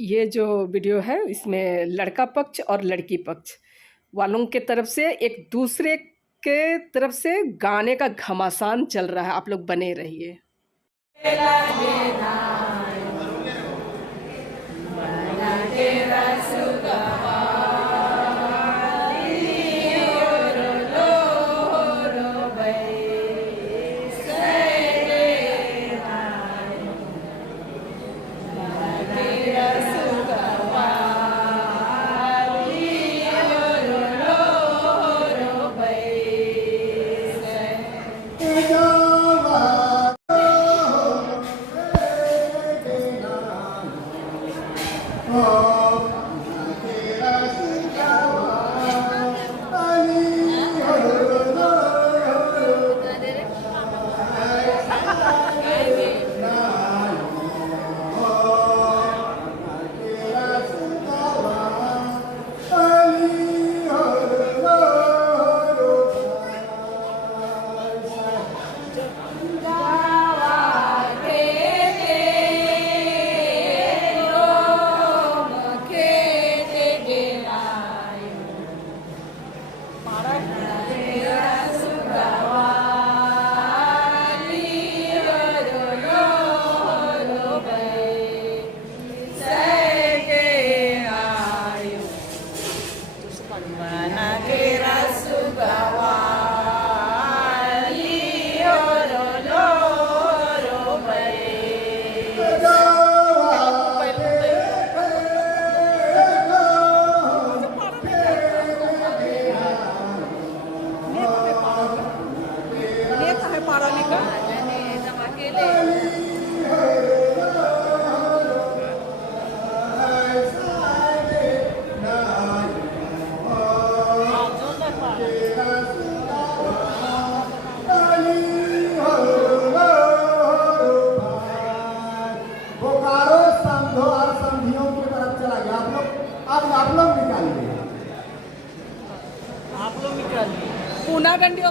ये जो वीडियो है इसमें लड़का पक्ष और लड़की पक्ष वालों के तरफ से एक दूसरे के तरफ से गाने का घमासान चल रहा है। आप लोग बने रहिए। आप लोग निकालिए पूना डंडी